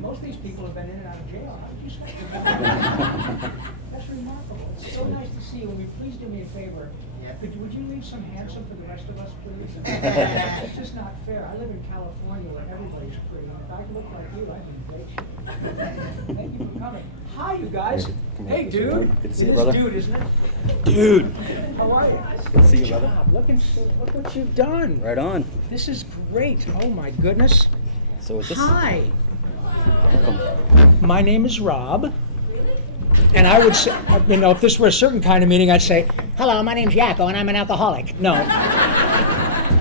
Most of these people have been in and out of jail. How did you say? That's remarkable. It's so nice to see you. Will you please do me a favor? Would you leave some handsome for the rest of us, please? It's just not fair. I live in California where everybody's free. If I look like you, I'd be in great shape. Thank you for coming. Hi, you guys. Hey, dude. Good to see you, brother. Dude, isn't it? Dude. How are you? Good to see you, brother. Look what you've done. Right on. This is great. Oh, my goodness. So is this? Hi. Welcome. My name is Rob. And I would say, if this were a certain kind of meeting, I'd say, hello, my name's Yakko, and I'm an alcoholic. No.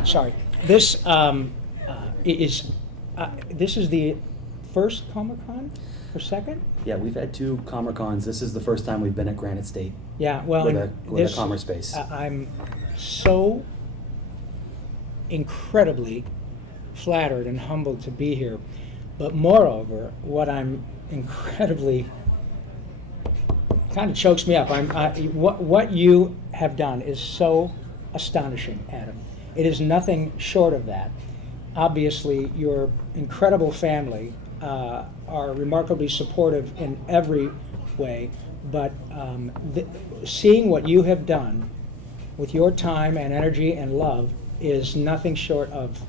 Sorry. This is the first Comic-Con or second? Yeah, we've had 2 Comicons. This is the first time we've been at Granite State. Yeah, well, with a commerce space. I'm so incredibly flattered and humbled to be here. But moreover, what I'm incredibly kind of chokes me up. What you have done is so astonishing, Adam. It is nothing short of that. Obviously, your incredible family are remarkably supportive in every way, but seeing what you have done with your time and energy and love is nothing short of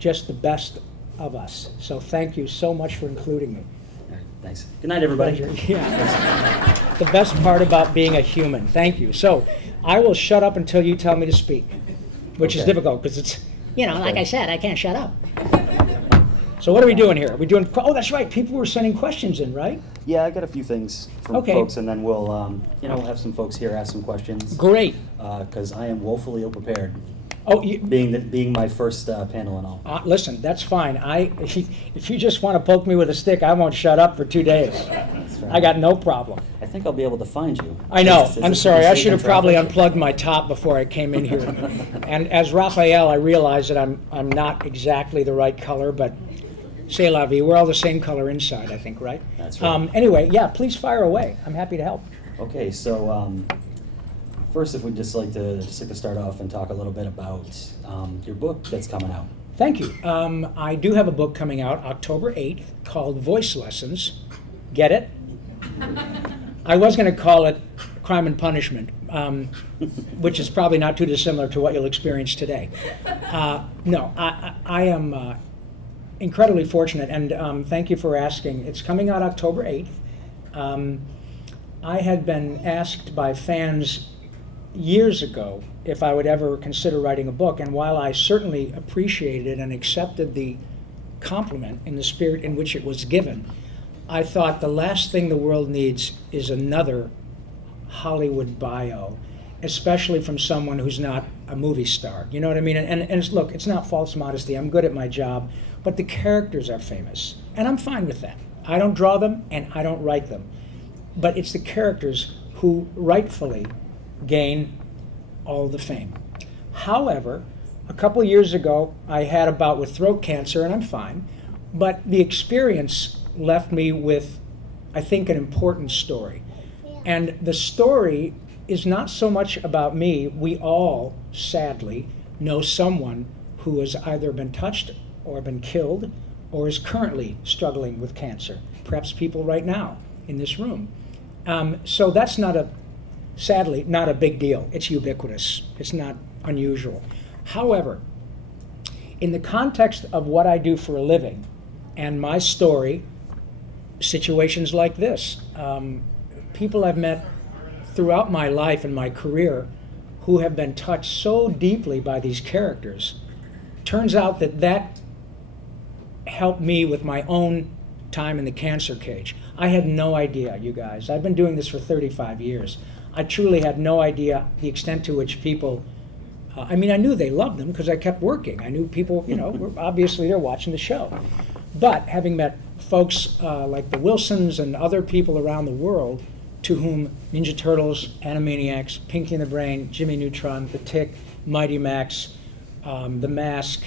just the best of us. So thank you so much for including me. All right, thanks. Good night, everybody. Pleasure. Yeah. The best part about being a human. Thank you. So I will shut up until you tell me to speak, which is difficult because it's, like I said, I can't shut up. So what are we doing here? Are we doing? Oh, that's right. People were sending questions in, right? Yeah, I got a few things from folks, and then we'll, we'll have some folks here ask some questions. Great. Because I am woefully ill-prepared. Oh, being my first panel and all. Listen, that's fine. If you just want to poke me with a stick, I won't shut up for 2 days. I got no problem. I think I'll be able to find you. I know. I'm sorry. I should have probably unplugged my top before I came in here. And as Raphael, I realize that I'm not exactly the right color, but c'est la vie. We're all the same color inside, I think, right? That's right. Anyway, yeah, please fire away. I'm happy to help. Okay, so first, if we'd just like to start off and talk a little bit about your book that's coming out. Thank you. I do have a book coming out October 8th called Voice Lessons. Get it? I was going to call it Crime and Punishment, which is probably not too dissimilar to what you'll experience today. No, I am incredibly fortunate, and thank you for asking. It's coming out October 8th. I had been asked by fans years ago if I would ever consider writing a book, and while I certainly appreciated and accepted the compliment in the spirit in which it was given, I thought the last thing the world needs is another Hollywood bio, especially from someone who's not a movie star. You know what I mean? And look, it's not false modesty. I'm good at my job, but the characters are famous, and I'm fine with that. I don't draw them, and I don't write them. But it's the characters who rightfully gain all the fame. However, a couple years ago, I had a bout with throat cancer, and I'm fine. But the experience left me with, I think, an important story. And the story is not so much about me. We all, sadly, know someone who has either been touched or been killed or is currently struggling with cancer. Perhaps people right now in this room. So that's sadly, not a big deal. It's ubiquitous. It's not unusual. However, in the context of what I do for a living and my story, situations like this, people I've met throughout my life and my career who have been touched so deeply by these characters, turns out that helped me with my own time in the cancer cage. I had no idea, you guys. I've been doing this for 35 years. I truly had no idea the extent to which people, I knew they loved them because I kept working. I knew people, obviously they're watching the show. But having met folks like the Wilsons and other people around the world to whom Ninja Turtles, Animaniacs, Pinky and the Brain, Jimmy Neutron, The Tick, Mighty Max, The Mask,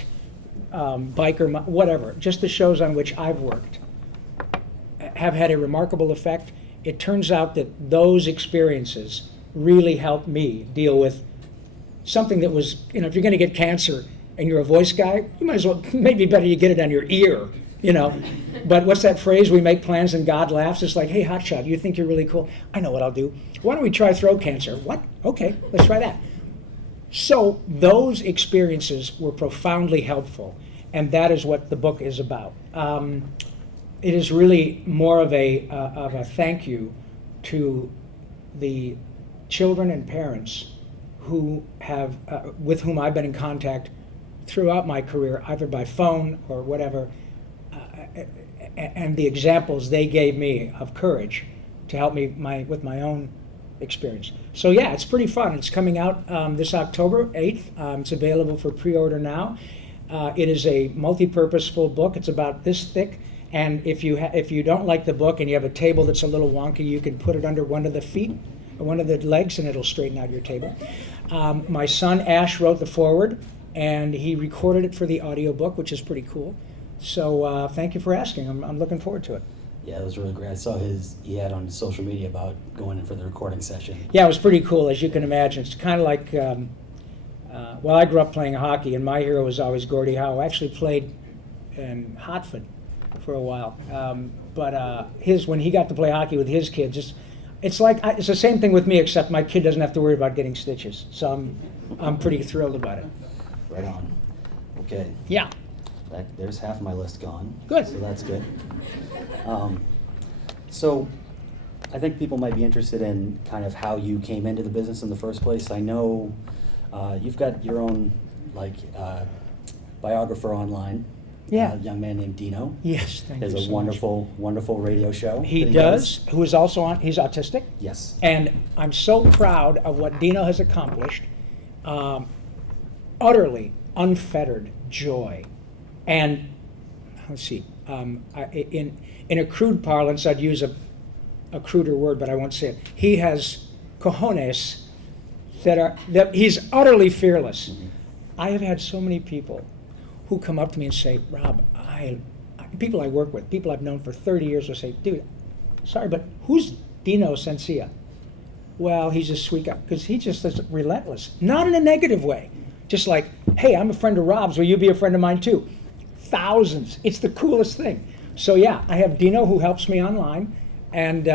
Biker, whatever, just the shows on which I've worked, have had a remarkable effect. It turns out that those experiences really helped me deal with something that was, if you're going to get cancer and you're a voice guy, you might as well, maybe better you get it on your ear you know. But what's that phrase? We make plans and God laughs. It's like, hey, hotshot, you think you're really cool? I know what I'll do. Why don't we try throat cancer? What? Okay, let's try that. So those experiences were profoundly helpful, and that is what the book is about. It is really more of a thank you to the children and parents who have with whom I've been in contact throughout my career, either by phone or whatever, and the examples they gave me of courage to help me with my own experience. So yeah, it's pretty fun. It's coming out this October 8th. It's available for pre-order now. It is a multi-purposeful book. It's about this thick, and if you don't like the book and you have a table that's a little wonky, you can put it under one of the feet or one of the legs, and it'll straighten out your table. My son Ash wrote the foreword, and he recorded it for the audiobook, which is pretty cool. So thank you for asking. I'm looking forward to it. Yeah, it was really great. I saw he had on social media about going in for the recording session. Yeah, it was pretty cool, as you can imagine. It's kind of like, well, I grew up playing hockey, and my hero was always Gordie Howe. I actually played in Hartford for a while. But when he got to play hockey with his kids, it's the same thing with me, except my kid doesn't have to worry about getting stitches. So I'm pretty thrilled about it. Right on. Okay. Yeah. There's half of my list gone. Good. So that's good. So I think people might be interested in kind of how you came into the business in the first place. I know you've got your own biographer online. Yeah. A young man named Dino. Yes, thank you so much. He has a wonderful radio show. He does. Who is also he's autistic. Yes. And I'm so proud of what Dino has accomplished. Utterly unfettered joy. And let's see, in a crude parlance, I'd use a cruder word, but I won't say it. He has cojones that he's utterly fearless. Mm-hmm. I have had so many people who come up to me and say, Rob, people I work with, people I've known for 30 years will say, dude, sorry, but who's Dino Sencia? Well, he's a sweet guy, because he just is relentless. Not in a negative way. Just like, hey, I'm a friend of Rob's, will you be a friend of mine too? Thousands. It's the coolest thing. So yeah, I have Dino who helps me online, and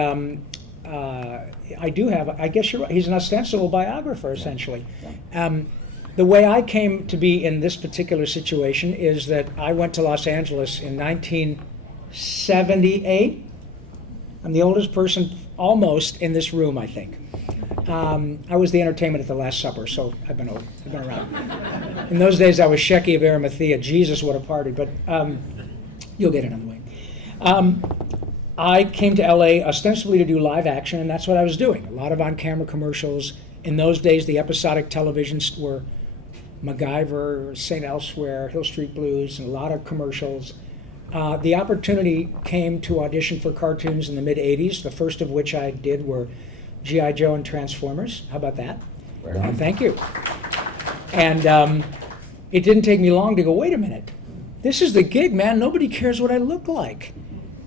I do have, I guess you're right, he's an ostensible biographer, essentially. The way I came to be in this particular situation is that I went to Los Angeles in 1978. I'm the oldest person almost in this room, I think. I was the entertainment at the Last Supper, so I've been around. In those days, I was Shecky of Arimathea. Jesus, what a party, but you'll get another way. I came to LA ostensibly to do live action, and that's what I was doing. A lot of on-camera commercials. In those days, the episodic televisions were MacGyver, St. Elsewhere, Hill Street Blues, and a lot of commercials. The opportunity came to audition for cartoons in the mid-'80s, the first of which I did were G.I. Joe and Transformers. How about that? Right on. Thank you. And it didn't take me long to go, wait a minute. This is the gig, man. Nobody cares what I look like.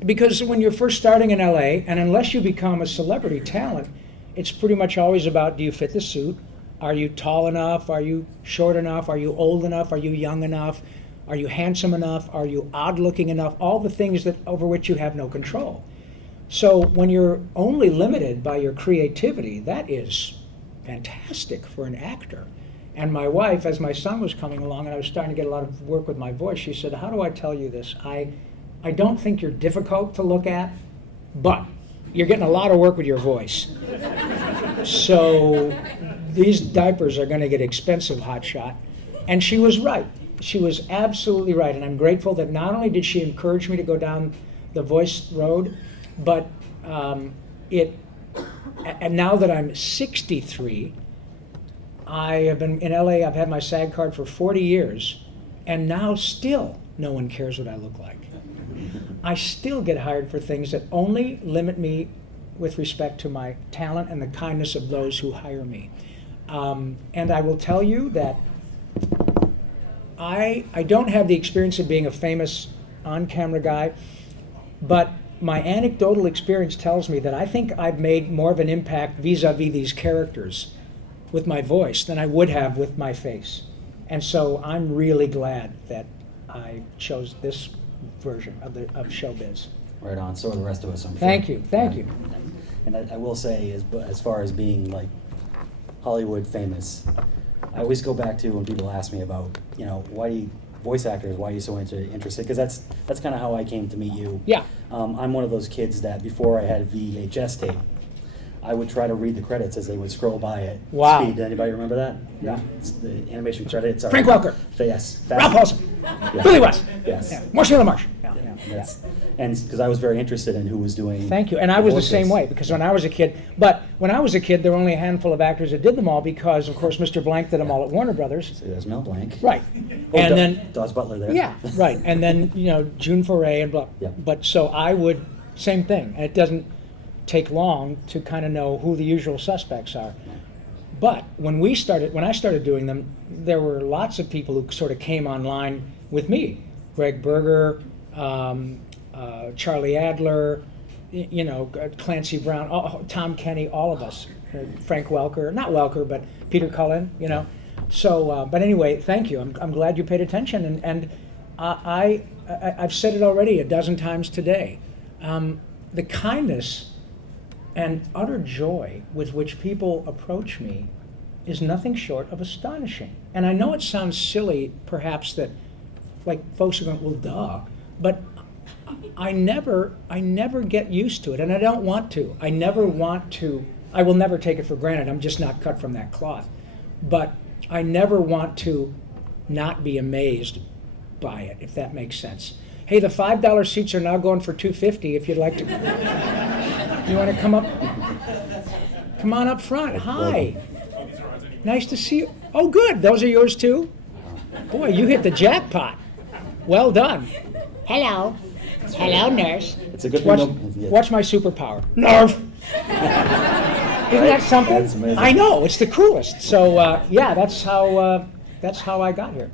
Because when you're first starting in LA, and unless you become a celebrity talent, it's pretty much always about, do you fit the suit? Are you tall enough? Are you short enough? Are you old enough? Are you young enough? Are you handsome enough? Are you odd-looking enough? All the things over which you have no control. So when you're only limited by your creativity, that is fantastic for an actor. And my wife, as my son was coming along and I was starting to get a lot of work with my voice, she said, how do I tell you this? I don't think you're difficult to look at, but you're getting a lot of work with your voice. So these diapers are going to get expensive, hotshot. And she was right. She was absolutely right. And I'm grateful that not only did she encourage me to go down the voice road, but and now that I'm 63, I have been in LA, I've had my SAG card for 40 years, and now still no one cares what I look like. I still get hired for things that only limit me with respect to my talent and the kindness of those who hire me. And I will tell you that I don't have the experience of being a famous on-camera guy, but my anecdotal experience tells me that I think I've made more of an impact vis-a-vis these characters with my voice than I would have with my face. And so I'm really glad that I chose this version of showbiz. Right on. So are the rest of us, I'm sure. Thank you, thank you. And I will say, as far as being like Hollywood famous, I always go back to when people ask me about, voice actors, why are you so interested? Because that's kind of how I came to meet you. Yeah. I'm one of those kids that before I had VHS tape, I would try to read the credits as they would scroll by at Wow. speed. Anybody remember that? Yeah. It's the animation credits are Frank Welker. Yes. Rob Paulsen. Yeah. Billy West. Yes. Yeah. Marshall LaMarche. Yeah. And because I was very interested in who was doing. Thank you. And I was the voices. same way, because when I was a kid, there were only a handful of actors that did them all, because, of course, Mr. Blank did them all at Warner Brothers. So there's Mel Blanc. Right. Oh, And then, Dawes Butler there. yeah, right. And then, June Foray and blah. Yeah. But so I would, same thing. And it doesn't take long to kind of know who the usual suspects are. But when I started doing them, there were lots of people who sort of came online with me. Greg Berger, Charlie Adler, Clancy Brown, Tom Kenny, all of us. Frank Welker, not Welker, but Peter Cullen, So, but anyway, thank you. I'm glad you paid attention. And I've said it already a dozen times today. The kindness and utter joy with which people approach me is nothing short of astonishing. And I know it sounds silly, perhaps, that like folks are going, well, duh, but I never get used to it, and I don't want to. I will never take it for granted. I'm just not cut from that cloth. But I never want to not be amazed by it, if that makes sense. Hey, the $5 seats are now going for $250 if you'd like to. You want to come up? Come on up front. Hi. Nice to see you. Oh, good. Those are yours too? Boy, you hit the jackpot. Well done. Hello. Hello, nurse. It's a good Watch, thing. watch my superpower. Nerf. Isn't that something? That's amazing. I know. It's the coolest. So, that's how I got here.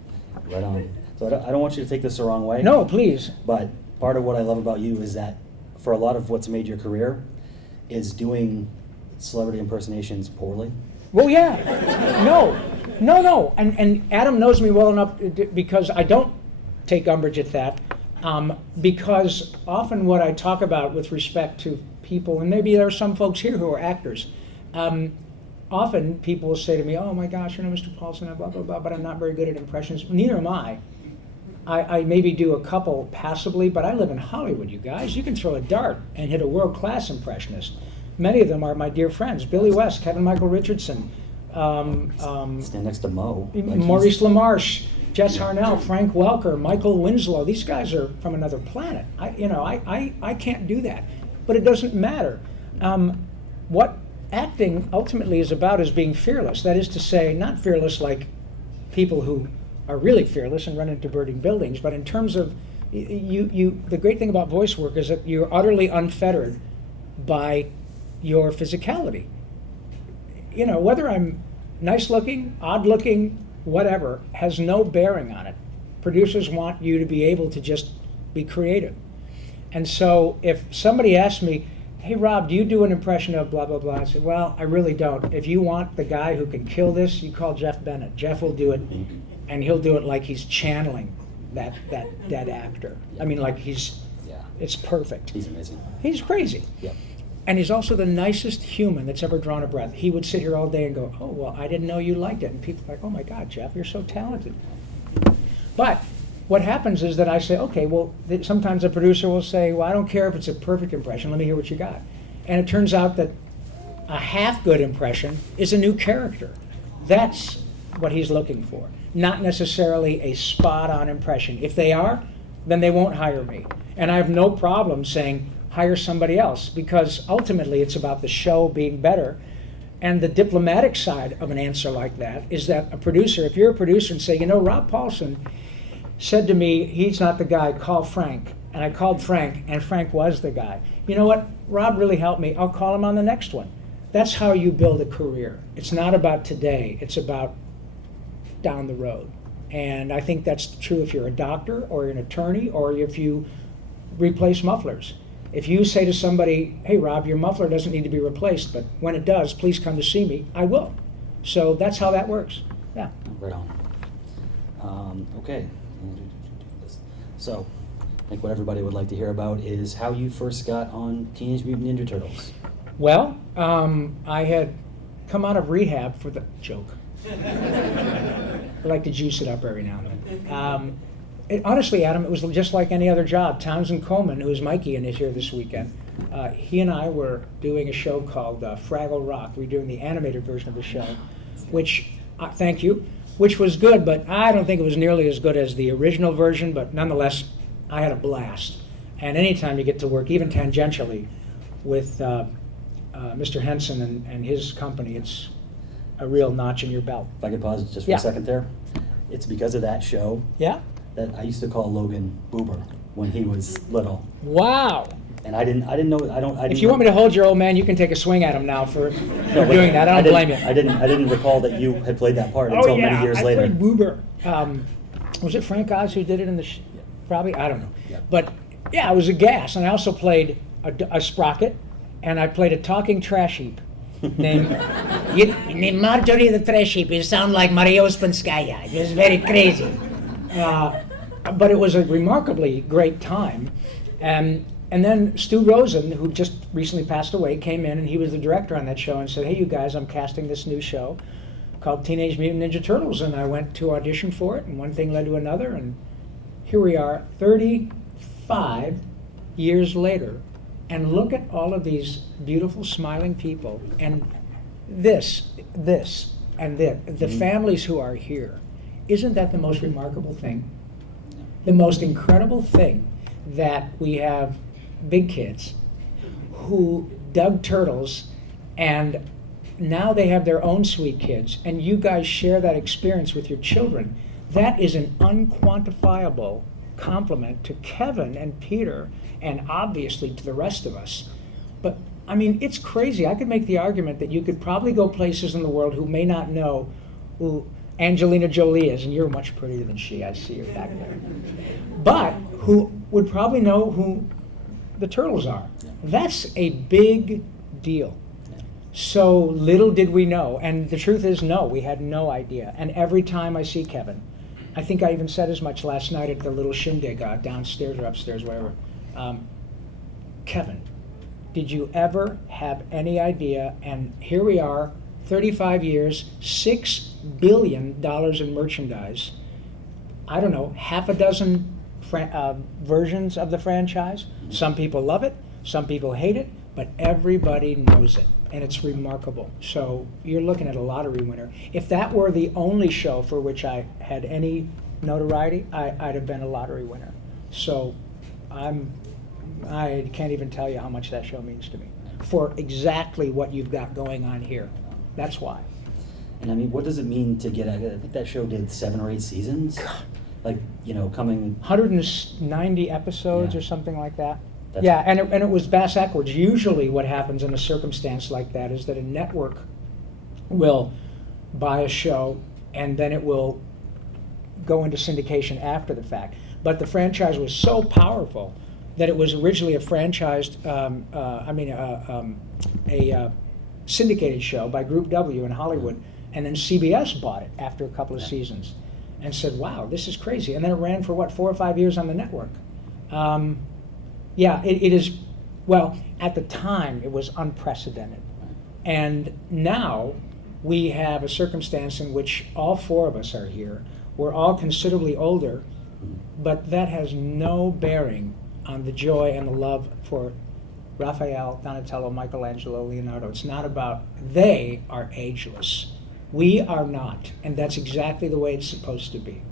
Right on. So I don't want you to take this the wrong way. No, please. But part of what I love about you is that for a lot of what's made your career is doing celebrity impersonations poorly. Well, yeah. No. And Adam knows me well enough because I don't take umbrage at that. Because often what I talk about with respect to people, and maybe there are some folks here who are actors, often people will say to me, oh my gosh, Mr. Paulsen, blah, blah, blah, but I'm not very good at impressions. Neither am I. I maybe do a couple passably, but I live in Hollywood, you guys. You can throw a dart and hit a world-class impressionist. Many of them are my dear friends. Billy West, Kevin Michael Richardson. Stand next to Mo. Maurice LaMarche, Jess Harnell, Frank Welker, Michael Winslow. These guys are from another planet. I can't do that. But it doesn't matter. What acting ultimately is about is being fearless. That is to say, not fearless like people who are really fearless and run into burning buildings, but in terms of the great thing about voice work is that you're utterly unfettered by your physicality. Whether I'm nice looking, odd looking, whatever, has no bearing on it. Producers want you to be able to just be creative. And so if somebody asks me, hey Rob, do you do an impression of blah, blah, blah? I say, well, I really don't. If you want the guy who can kill this, you call Jeff Bennett. Jeff will do it, and he'll do it like he's channeling that dead actor. I mean, like it's perfect. He's amazing. He's crazy. Yep. And he's also the nicest human that's ever drawn a breath. He would sit here all day and go, oh, well, I didn't know you liked it. And people are like, oh my God, Jeff, you're so talented. But what happens is that I say, okay, well, sometimes a producer will say, well, I don't care if it's a perfect impression, let me hear what you got. And it turns out that a half good impression is a new character. That's what he's looking for, not necessarily a spot on impression. If they are, then they won't hire me. And I have no problem saying, hire somebody else, because ultimately it's about the show being better. And the diplomatic side of an answer like that is that a producer, if you're a producer and say, Rob Paulsen said to me, he's not the guy, call Frank. And I called Frank, and Frank was the guy. You know what? Rob really helped me. I'll call him on the next one. That's how you build a career. It's not about today. It's about down the road. And I think that's true if you're a doctor or an attorney or if you replace mufflers. If you say to somebody, hey Rob, your muffler doesn't need to be replaced, but when it does, please come to see me, I will. So that's how that works. Yeah. Right on. Okay. So I think what everybody would like to hear about is how you first got on Teenage Mutant Ninja Turtles. Well, I had come out of rehab for the joke. I like to juice it up every now and then. Honestly, Adam, it was just like any other job. Townsend Coleman, who is Mikey and is here this weekend, he and I were doing a show called Fraggle Rock. We were doing the animated version of the show, which, thank you, which was good, but I don't think it was nearly as good as the original version, but nonetheless, I had a blast. And anytime you get to work, even tangentially, with Mr. Henson and his company, it's a real notch in your belt. If I could pause just for a second there. It's because of that show Yeah? that I used to call Logan Boober when he was little. Wow. And I didn't know, If you want me to hold your old man, you can take a swing at him now for doing that. I don't blame you. I didn't recall that you had played that part until many years later. I played Woober. Was it Frank Oz who did it in the probably? I don't know. Yeah. But yeah, it was a gas. And I also played a sprocket, and I played a talking trash heap named Marjorie the Trash Heap. It sounded like Maria Spanskaya. It was very crazy. But it was a remarkably great time. And then Stu Rosen, who just recently passed away, came in, and he was the director on that show, and said, "Hey, you guys, I'm casting this new show called Teenage Mutant Ninja Turtles." And I went to audition for it, and one thing led to another, and here we are 35 years later. And look at all of these beautiful, smiling people, and this, and the families who are here. Isn't that the most remarkable thing? The most incredible thing that we have big kids who dug turtles, and now they have their own sweet kids, and you guys share that experience with your children. That is an unquantifiable compliment to Kevin and Peter, and obviously to the rest of us. But I mean, it's crazy. I could make the argument that you could probably go places in the world who may not know who Angelina Jolie is, and you're much prettier than she, I see her back there, but who would probably know who the Turtles are. That's a big deal. So little did we know, and the truth is, no, we had no idea. And every time I see Kevin, I think I even said as much last night at the little shindig downstairs or upstairs, wherever. Kevin, did you ever have any idea? And here we are, 35 years, $6 billion in merchandise. I don't know, half a dozen versions of the franchise. Some people love it, some people hate it, but everybody knows it, and it's remarkable. So you're looking at a lottery winner. If that were the only show for which I had any notoriety, I'd have been a lottery winner. So I can't even tell you how much that show means to me for exactly what you've got going on here. That's why. And I mean, what does it mean to get? I think that show did 7 or 8 seasons. Like, coming 190 episodes or something like that. That's Yeah, and it was bass backwards. Usually what happens in a circumstance like that is that a network will buy a show, and then it will go into syndication after the fact. But the franchise was so powerful that it was originally a franchised, a syndicated show by Group W in Hollywood, and then CBS bought it after a couple of seasons and said, "Wow, this is crazy." And then it ran for 4 or 5 years on the network. It is, well, at the time it was unprecedented. And now we have a circumstance in which all 4 of us are here. We're all considerably older, but that has no bearing on the joy and the love for Raphael, Donatello, Michelangelo, Leonardo. It's not about, they are ageless. We are not, and that's exactly the way it's supposed to be.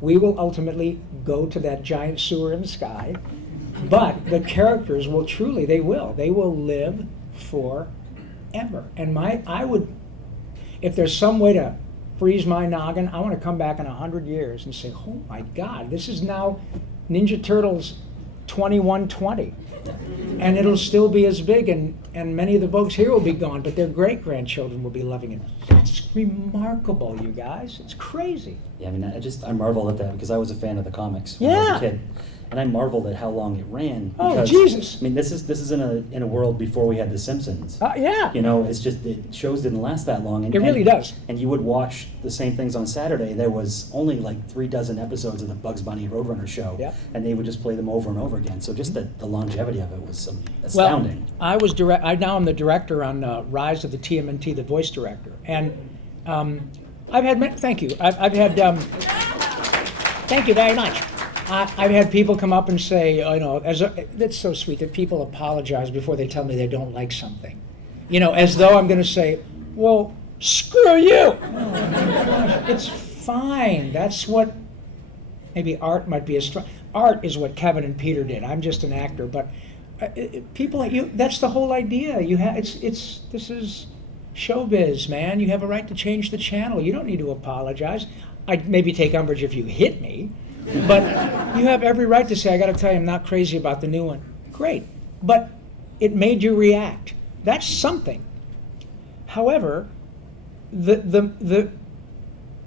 We will ultimately go to that giant sewer in the sky, but the characters will truly, they will live forever. And if there's some way to freeze my noggin, I want to come back in 100 years and say, oh my God, this is now Ninja Turtles 2120. And it'll still be as big, and many of the folks here will be gone, but their great-grandchildren will be loving it. That's remarkable, you guys. It's crazy. Yeah, I mean, I marvel at that because I was a fan of the comics when I was a kid. and I marveled at how long it ran. Oh, Because, Jesus. I mean, this is in a world before we had The Simpsons. Yeah. You know, it's just shows didn't last that long. And, It really does. And you would watch the same things on Saturday. There was only like 3 dozen episodes of the Bugs Bunny Roadrunner show, Yeah. and they would just play them over and over again. So just the longevity of it was astounding. Well, now I'm the director on Rise of the TMNT, the voice director, and I've had thank you. I've had thank you very much. I've had people come up and say, that's so sweet that people apologize before they tell me they don't like something, as though I'm going to say, well, screw you. Oh, it's fine. That's what maybe art might be art is what Kevin and Peter did. I'm just an actor, but people like you, that's the whole idea. This is showbiz, man. You have a right to change the channel. You don't need to apologize. I'd maybe take umbrage if you hit me, but you have every right to say, I got to tell you, I'm not crazy about the new one. Great, but it made you react. That's something. However, the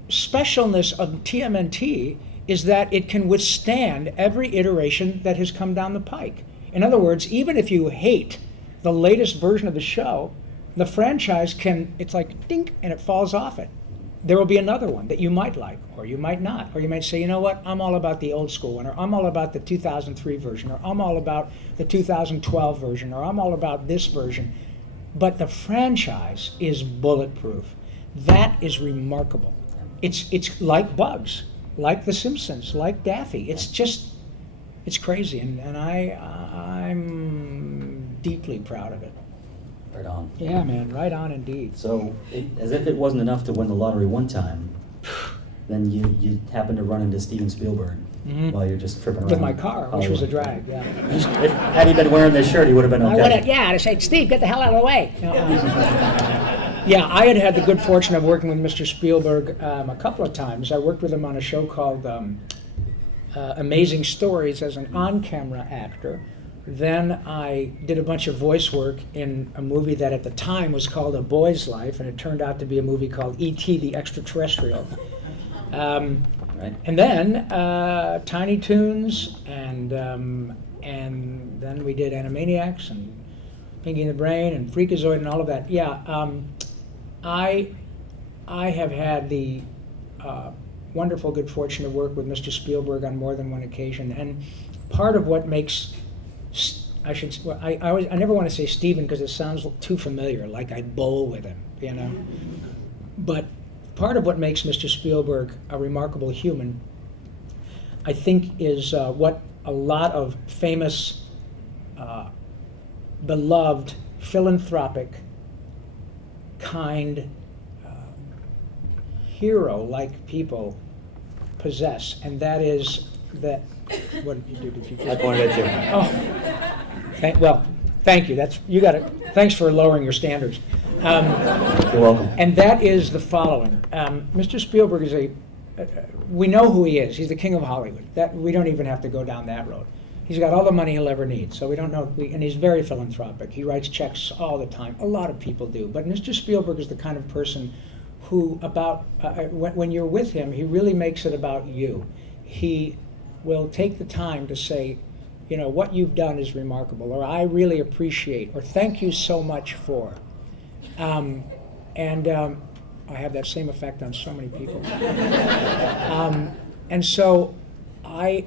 specialness of TMNT is that it can withstand every iteration that has come down the pike. In other words, even if you hate the latest version of the show, the franchise it's like dink, and it falls off it. There will be another one that you might like, or you might not. Or you might say, you know what, I'm all about the old school one, or I'm all about the 2003 version, or I'm all about the 2012 version, or I'm all about this version. But the franchise is bulletproof. That is remarkable. It's like Bugs, like The Simpsons, like Daffy. It's crazy, and I'm deeply proud of it. Right on. Yeah, man, right on indeed. So, as if it wasn't enough to win the lottery one time, then you happen to run into Steven Spielberg while you're just tripping around. With my car, which was a Hollywood. drag, yeah. Had he been wearing this shirt, he would have been okay. I'd have said, Steve, get the hell out of the way. Yeah, I had the good fortune of working with Mr. Spielberg a couple of times. I worked with him on a show called Amazing Stories as an on-camera actor. Then I did a bunch of voice work in a movie that at the time was called A Boy's Life, and it turned out to be a movie called E.T. the Extraterrestrial. Right. And then Tiny Toons, and then we did Animaniacs and Pinky and the Brain and Freakazoid and all of that. Yeah, I have had the wonderful good fortune to work with Mr. Spielberg on more than one occasion, and part of what makes I never want to say Steven because it sounds too familiar, like I bowl with him, But part of what makes Mr. Spielberg a remarkable human, I think, is what a lot of famous, beloved, philanthropic, kind, hero-like people possess, and that is that. What did you do? I pointed at you. Oh, thank you. You got it. Thanks for lowering your standards. You're welcome. And that is the following: Mr. Spielberg is we know who he is. He's the king of Hollywood. That we don't even have to go down that road. He's got all the money he'll ever need, so we don't know. And he's very philanthropic. He writes checks all the time. A lot of people do, but Mr. Spielberg is the kind of person who, when you're with him, he really makes it about you. He will take the time to say, what you've done is remarkable, or I really appreciate, or thank you so much for. I have that same effect on so many people. And so I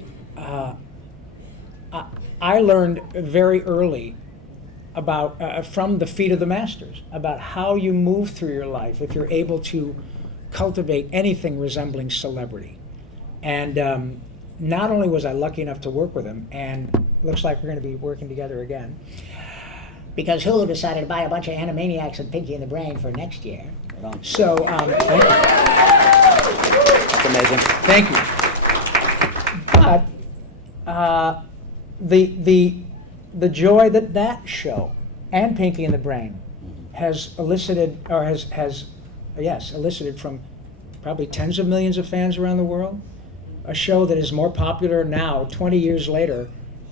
learned very early about, from the feet of the masters, about how you move through your life if you're able to cultivate anything resembling celebrity. And not only was I lucky enough to work with him, and looks like we're going to be working together again, because Hulu decided to buy a bunch of Animaniacs and Pinky and the Brain for next year. So, thank you. That's amazing. Thank you. But the joy that show and Pinky and the Brain has elicited, or has elicited from probably tens of millions of fans around the world. A show that is more popular now, 20 years later,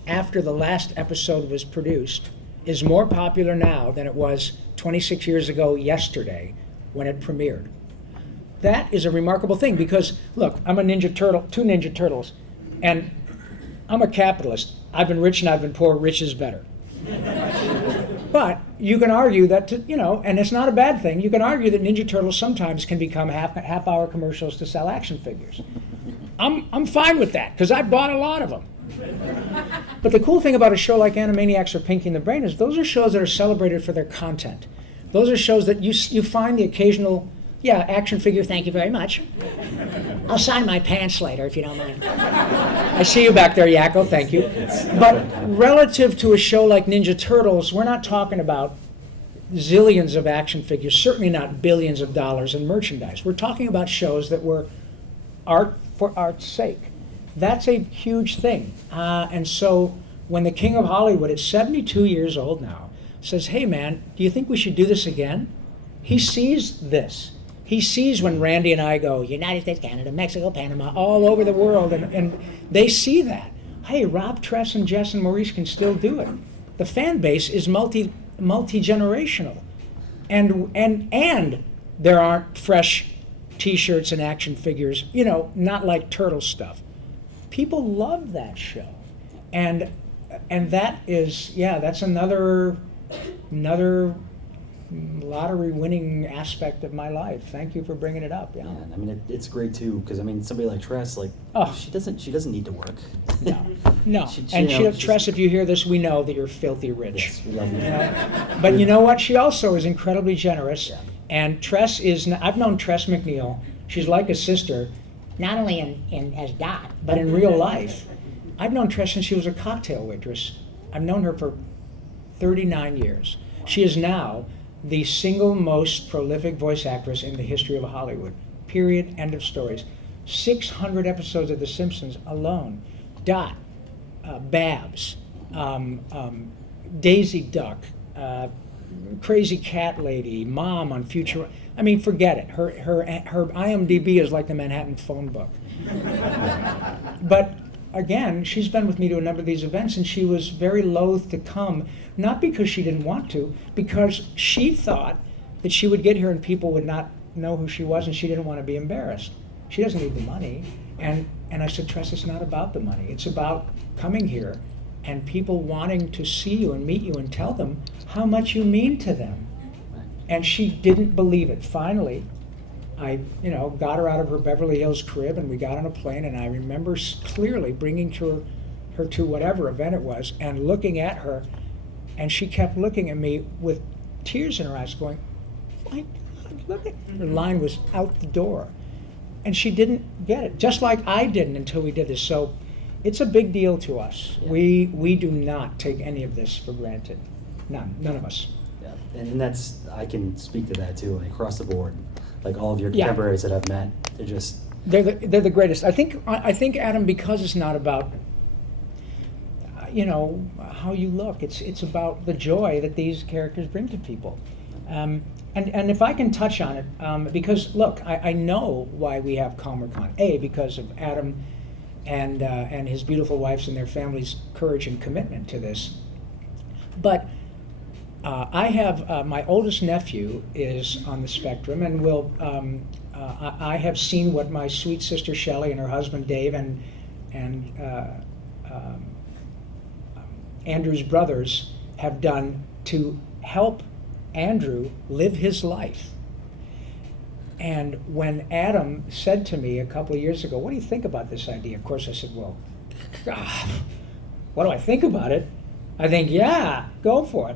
after the last episode was produced, is more popular now than it was 26 years ago yesterday when it premiered. That is a remarkable thing because, look, I'm a Ninja Turtle, 2 Ninja Turtles, and I'm a capitalist. I've been rich and I've been poor. Rich is better. But you can argue that, and it's not a bad thing, you can argue that Ninja Turtles sometimes can become half-hour commercials to sell action figures. I'm fine with that, because I bought a lot of them. But the cool thing about a show like Animaniacs or Pinky and the Brain is those are shows that are celebrated for their content. Those are shows that you find the occasional, action figure, thank you very much. I'll sign my pants later if you don't mind. I see you back there, Yakko, thank you. But relative to a show like Ninja Turtles, we're not talking about zillions of action figures, certainly not billions of dollars in merchandise. We're talking about shows that were art for art's sake. That's a huge thing. And so when the King of Hollywood, at 72 years old now, says, hey man, do you think we should do this again? He sees this. He sees when Randy and I go, United States, Canada, Mexico, Panama, all over the world, and they see that. Hey, Rob, Tress, and Jess and Maurice can still do it. The fan base is multi-generational. And there aren't fresh T-shirts and action figures, not like turtle stuff. People love that show. And that is, that's another lottery-winning aspect of my life. Thank you for bringing it up. Yeah, I mean it's great too because somebody like Tress, she doesn't need to work. No. Tress, if you hear this, we know that you're filthy rich. Yes, we love you. But you know what? She also is incredibly generous. Yeah. And Tress is. I've known Tress McNeil. She's like a sister, not only in as Dot, but in real life. I've known Tress since she was a cocktail waitress. I've known her for 39 years. She is now the single most prolific voice actress in the history of Hollywood. Period. End of stories. 600 episodes of The Simpsons alone. Dot, Babs, Daisy Duck, Crazy Cat Lady, Mom on Future. I mean, forget it. Her IMDb is like the Manhattan phone book. But again, she's been with me to a number of these events, and she was very loath to come, not because she didn't want to, because she thought that she would get here and people would not know who she was, and she didn't want to be embarrassed. She doesn't need the money. And I said, Tress, it's not about the money. It's about coming here and people wanting to see you and meet you and tell them how much you mean to them. And she didn't believe it. Finally, I got her out of her Beverly Hills crib, and we got on a plane, and I remember clearly bringing her to whatever event it was and looking at her, and she kept looking at me with tears in her eyes going, my God, look at her. Line was out the door. And she didn't get it, just like I didn't until we did this. So it's a big deal to us. Yeah. We do not take any of this for granted. None of us. Yeah, and that's, I can speak to that too, across the board. Like all of your contemporaries that I've met, they're the greatest. I think Adam, because it's not about how you look. It's about the joy that these characters bring to people. And if I can touch on it, because look, I know why we have Comicon. A, because of Adam and his beautiful wives and their families' courage and commitment to this. But I have my oldest nephew is on the spectrum, and I have seen what my sweet sister Shelley and her husband Dave and Andrew's brothers have done to help Andrew live his life. And when Adam said to me a couple of years ago, what do you think about this idea? Of course I said, well, God, what do I think about it? I think, yeah, go for it.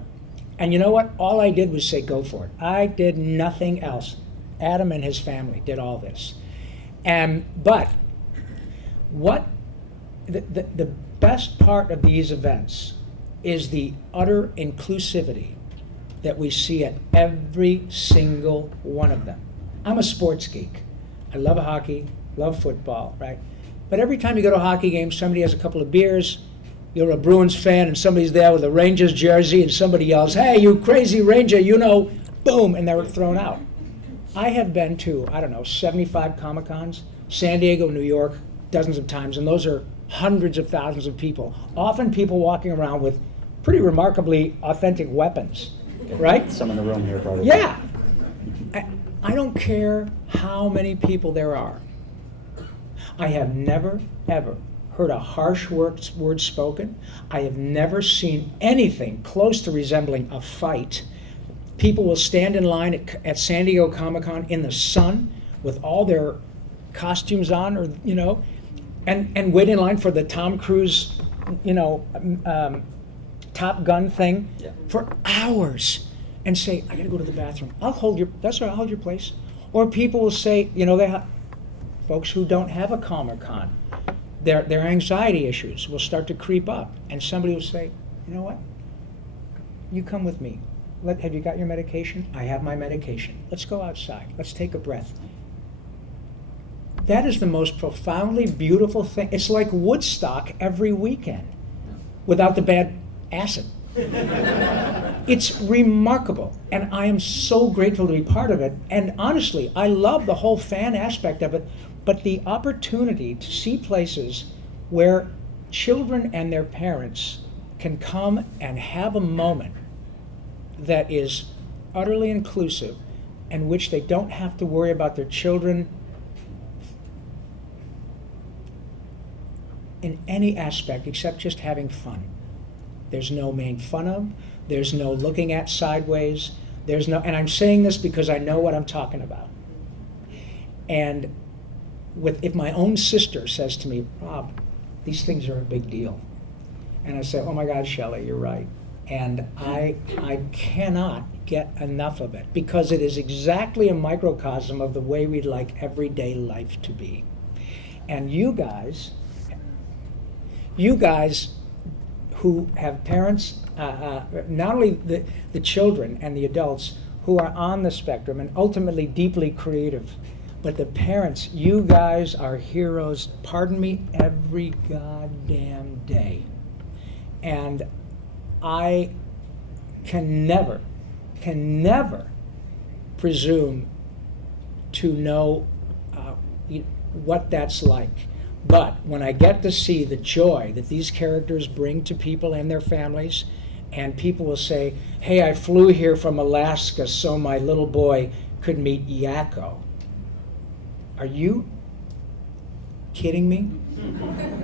And you know what? All I did was say, go for it. I did nothing else. Adam and his family did all this. But what the best part of these events is the utter inclusivity that we see at every single one of them. I'm a sports geek. I love hockey, love football, right? But every time you go to a hockey game, somebody has a couple of beers, you're a Bruins fan, and somebody's there with a Rangers jersey, and somebody yells, hey, you crazy Ranger, boom, and they're thrown out. I have been to, 75 Comicons, San Diego, New York, dozens of times, and those are hundreds of thousands of people. Often people walking around with pretty remarkably authentic weapons, right? Some in the room here probably. Yeah. I don't care how many people there are. I have never, ever heard a harsh word spoken. I have never seen anything close to resembling a fight. People will stand in line at San Diego Comic-Con in the sun with all their costumes on, or and wait in line for the Tom Cruise, Top Gun thing for hours, and say, "I got to go to the bathroom. I'll hold your place." Or people will say, folks who don't have a Comic-Con, their anxiety issues will start to creep up, and somebody will say, "You know what? You come with me. Have you got your medication? I have my medication. Let's go outside. Let's take a breath." That is the most profoundly beautiful thing. It's like Woodstock every weekend without the bad acid. It's remarkable, and I am so grateful to be part of it. And honestly, I love the whole fan aspect of it, but the opportunity to see places where children and their parents can come and have a moment that is utterly inclusive, in which they don't have to worry about their children in any aspect except just having fun. There's no making fun of, there's no looking at sideways, and I'm saying this because I know what I'm talking about. And if my own sister says to me, "Rob, these things are a big deal," and I say, "Oh my God, Shelley, you're right," and I cannot get enough of it, because it is exactly a microcosm of the way we'd like everyday life to be. And you guys who have parents, not only the children and the adults who are on the spectrum and ultimately deeply creative, but the parents, you guys are heroes, pardon me, every goddamn day. And I can never presume to know what that's like. But when I get to see the joy that these characters bring to people and their families, and people will say, "Hey, I flew here from Alaska so my little boy could meet Yakko." Are you kidding me?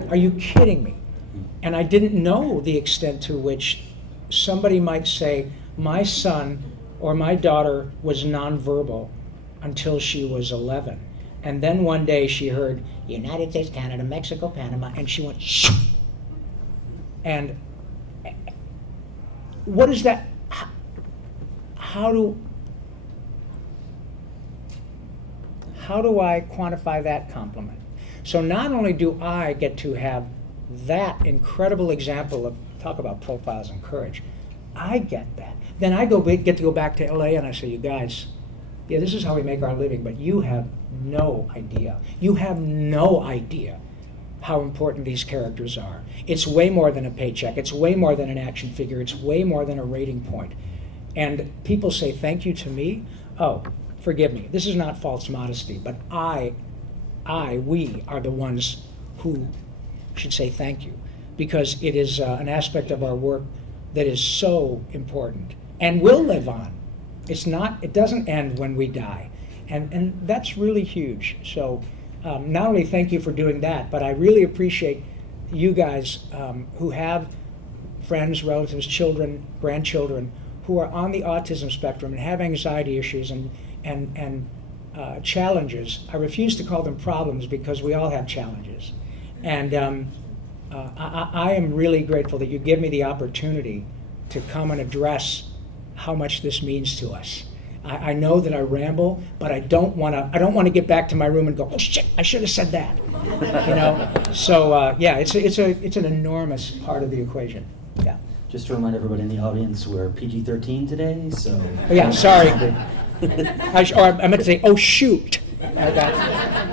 Are you kidding me? And I didn't know the extent to which somebody might say, "My son or my daughter was nonverbal until she was 11. And then one day she heard United States, Canada, Mexico, Panama, and she went, shh. And what is that? How do I quantify that compliment? So not only do I get to have that incredible example of, talk about profiles and courage, I get that. Then I get to go back to LA and I say, "You guys, yeah, this is how we make our living, but you have no idea. You have no idea how important these characters are. It's way more than a paycheck. It's way more than an action figure. It's way more than a rating point." And people say thank you to me. Oh, forgive me. This is not false modesty, but we are the ones who should say thank you, because it is an aspect of our work that is so important and will live on. It doesn't end when we die. And that's really huge. So not only thank you for doing that, but I really appreciate you guys who have friends, relatives, children, grandchildren who are on the autism spectrum and have anxiety issues and challenges. I refuse to call them problems because we all have challenges. And I am really grateful that you give me the opportunity to come and address how much this means to us. I know that I ramble, but I don't want to get back to my room and go, "Oh shit, I should have said that." So yeah, it's an enormous part of the equation. Yeah. Just to remind everybody in the audience, we're PG-13 today, so. Oh, yeah, sorry. I meant to say, "Oh shoot."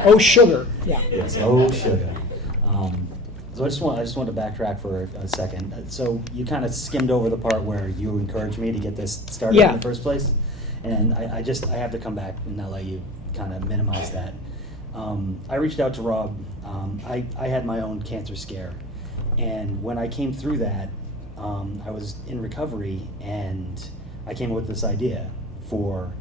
Oh sugar. Yeah. Yes. Oh sugar. So I just want to backtrack for a second. So you kind of skimmed over the part where you encouraged me to get this started in the first place, and I have to come back and not let you kind of minimize that. I reached out to Rob. I had my own cancer scare, and when I came through that, I was in recovery, and I came up with this idea for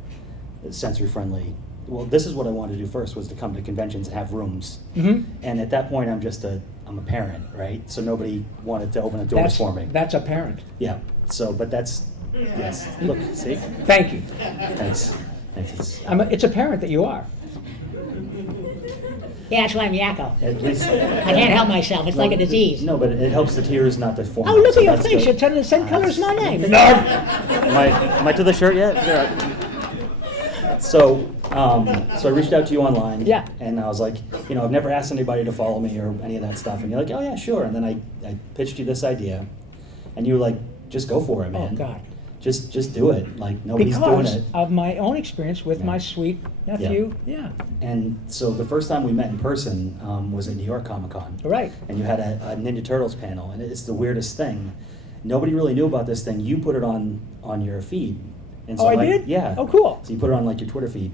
sensory-friendly. Well, this is what I wanted to do first, was to come to conventions and have rooms. Mm-hmm. And at that point, I'm just a I'm a parent, right? So nobody wanted to open the doors for me. That's a parent. Yeah. So, but that's yes. Look, see. Thank you. Thanks. Thanks. It's apparent that you are. Yeah, that's why I'm Yakko. At least, I can't help myself. It's like a disease. No, but it helps the tears not to form. Oh, look So at your that's face. good. You're the same color as my name. Am I to the shirt yet? Yeah. So I reached out to you online. Yeah. And I was like, I've never asked anybody to follow me or any of that stuff. And you're like, oh yeah, sure. And then I pitched you this idea, and you were like, just go for it, man. Oh, God. Just do it. Like nobody's doing Because it. of my own experience with Yeah. my sweet nephew. Yeah. And so the first time we met in person was at New York Comic-Con. Right. And you had a Ninja Turtles panel, and it's the weirdest thing. Nobody really knew about this thing. You put it on your feed. And Oh, I did? Yeah. Oh, cool. So you put it on like your Twitter feed,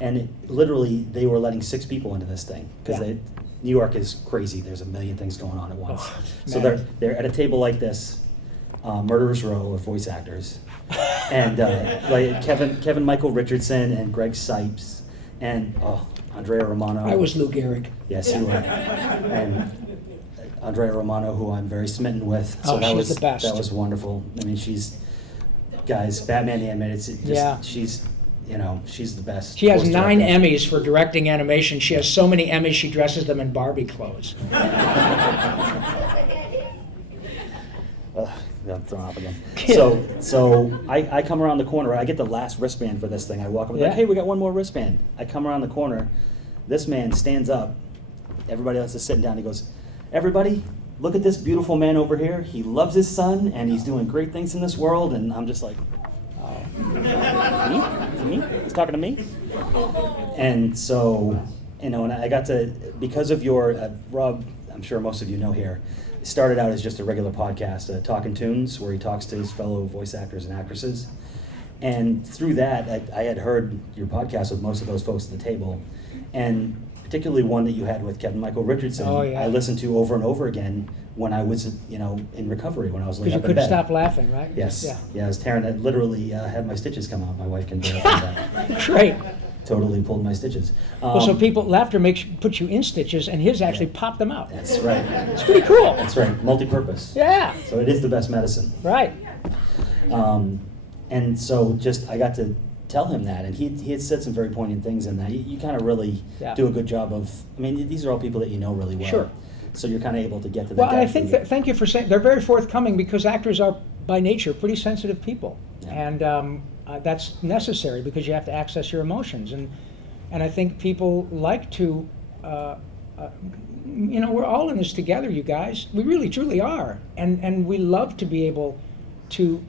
and literally they were letting 6 people into this thing because Yeah. New York is crazy. There's a million things going on at once. Oh, So man. they're at a table like this, murderer's row of voice actors, and like Kevin Michael Richardson and Greg Sipes and Andrea Romano. I was Lou Gehrig. Yes, you were. And Andrea Romano, who I'm very smitten with. Oh, that she's was the best. That was wonderful. I mean, guys, Batman the Animated. Yeah. She's the best. She has voice 9 director. Emmys for directing animation. She has so many Emmys she dresses them in Barbie clothes. I'm thrown off again. So I come around the corner. I get the last wristband for this thing. I walk up, Yeah. like, hey, we got one more wristband. I come around the corner. This man stands up. Everybody else is sitting down. He goes, everybody, look at this beautiful man over here. He loves his son, and he's doing great things in this world. And I'm just like, me? Is it me? He's talking to me? And so, and I got to, because of your, Rob, I'm sure most of you know here, started out as just a regular podcast, Talking Tunes, where he talks to his fellow voice actors and actresses. And through that, I had heard your podcast with most of those folks at the table, and particularly one that you had with Kevin Michael Richardson. Oh, yeah. I listened to over and over again when I was, in recovery, when I was laying Because you up in bed. couldn't stop laughing, right? Yes. Yeah. I was tearing. I literally had my stitches come out. My wife can verify that. Great. Totally pulled my stitches. Well, so laughter puts you in stitches, and his actually popped them out. That's right. It's pretty cool. That's right. Multi-purpose. Yeah. So it is the best medicine. Right. And so I got to tell him that, and he had said some very poignant things in that. You kind of really Yeah. do a good job of. I mean, these are all people that you know really well. Sure. So you're kind of able to get to the Well, and I depth think of that, it. thank you for saying they're very forthcoming because actors are by nature pretty sensitive people, Yeah. and that's necessary because you have to access your emotions, and I think people like to, we're all in this together, you guys. We really truly are, and we love to be able to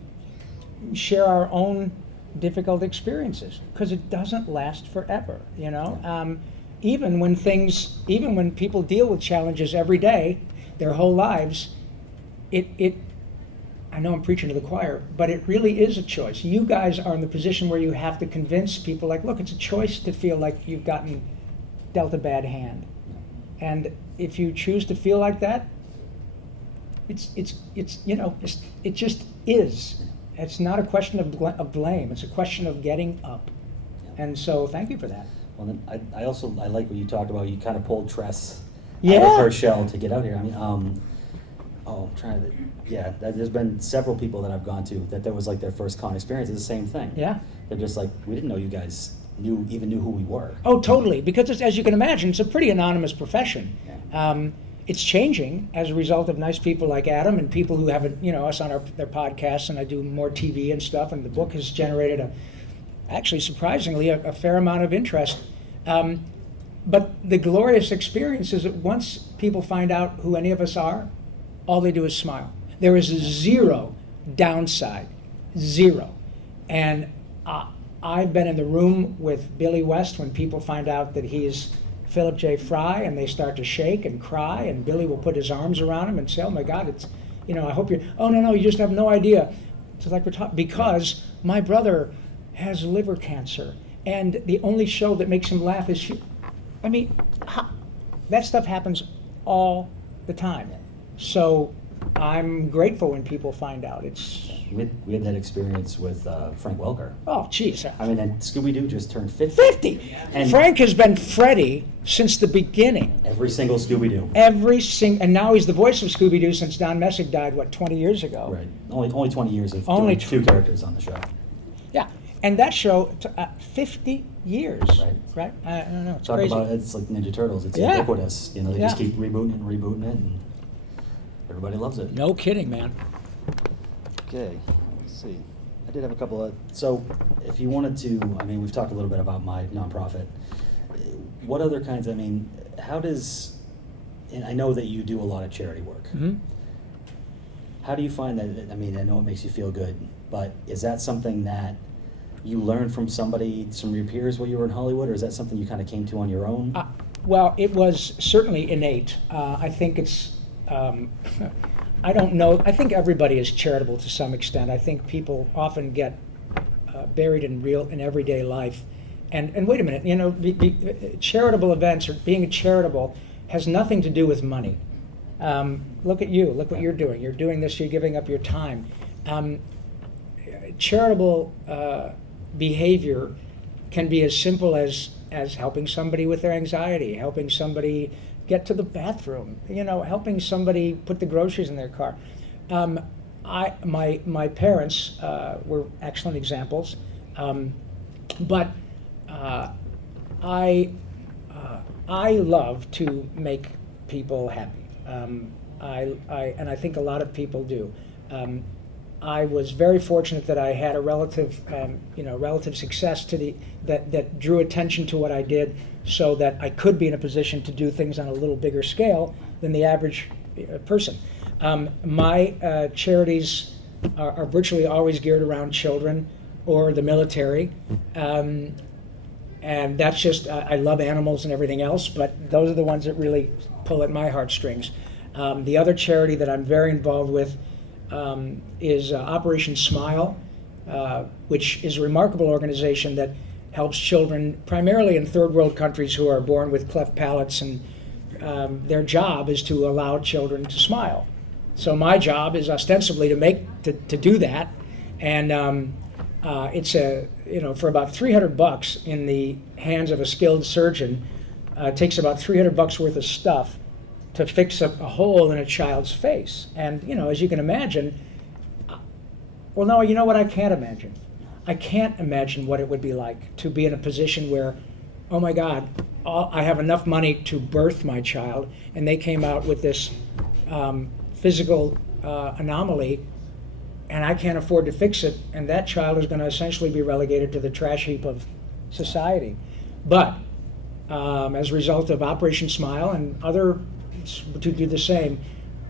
share our own difficult experiences because it doesn't last forever, even when people deal with challenges every day, their whole lives, I know I'm preaching to the choir, but it really is a choice. You guys are in the position where you have to convince people, like, look, it's a choice to feel like you've gotten dealt a bad hand. And if you choose to feel like that, it just is. It's not a question of blame. It's a question of getting up. And so thank you for that. Well, then I like what you talked about. You kind of pulled Tress out Yeah. of her shell to get out here. I mean, I'm trying to. Yeah, there's been several people that I've gone to that was like their first con experience. It's the same thing. Yeah. They're just like, we didn't know you guys even knew who we were. Oh, totally. Because as you can imagine, it's a pretty anonymous profession. Yeah. It's changing as a result of nice people like Adam and people who have us on their podcasts, and I do more TV and stuff. And the book has generated actually surprisingly a fair amount of interest. But the glorious experience is that once people find out who any of us are, all they do is smile. There is zero downside, zero. And I've been in the room with Billy West when people find out that he's Philip J. Fry, and they start to shake and cry, and Billy will put his arms around him and say, oh my God, it's, I hope you're, oh no, you just have no idea. It's like we're talking, because my brother has liver cancer, and the only show that makes him laugh is, that stuff happens all the time. So I'm grateful when people find out. It's, We had that experience with Frank Welker. oh, geez. I mean, and Scooby-Doo just turned 50. 50! And- Frank has been Freddy since the beginning. Every single Scooby-Doo. And now he's the voice of Scooby-Doo since Don Messick died, 20 years ago? Right. Only 20 years of Only doing two characters on the show. Yeah, and that show, 50 years, Right. right? I don't know, it's Talk crazy. about it's like Ninja Turtles. It's Yeah. ubiquitous. You know, they just Yeah. keep rebooting it and everybody loves it. No kidding, man. Okay, let's see. I did have a couple of. So, if you wanted to, I mean, we've talked a little bit about my nonprofit. What other kinds? I mean, how does? And I know that you do a lot of charity work. Hmm. How do you find that? I mean, I know it makes you feel good, but is that something that you learned from somebody, some of your peers while you were in Hollywood, or is that something you kind of came to on your own? Well, it was certainly innate. I think it's, I don't know, I think everybody is charitable to some extent. I think people often get buried in everyday life. And wait a minute, you know, charitable events or being charitable has nothing to do with money. Look at you, look what you're doing. You're doing this, you're giving up your time. Charitable behavior can be as simple as helping somebody with their anxiety, helping somebody get to the bathroom, you know, helping somebody put the groceries in their car. My parents were excellent examples, but I love to make people happy. And I think a lot of people do. I was very fortunate that I had a relative success that drew attention to what I did, so that I could be in a position to do things on a little bigger scale than the average person. My charities are virtually always geared around children or the military, and that's just I love animals and everything else, but those are the ones that really pull at my heartstrings. The other charity that I'm very involved with is Operation Smile, which is a remarkable organization that helps children primarily in third world countries who are born with cleft palates, and their job is to allow children to smile. So my job is ostensibly to do that, and it's for about $300 in the hands of a skilled surgeon. It takes about $300 worth of stuff to fix a hole in a child's face. And, you know, as you can imagine, well, no, you know what I can't imagine? I can't imagine what it would be like to be in a position where, oh my God, I have enough money to birth my child, and they came out with this physical anomaly, and I can't afford to fix it, and that child is going to essentially be relegated to the trash heap of society. But as a result of Operation Smile and other to do the same,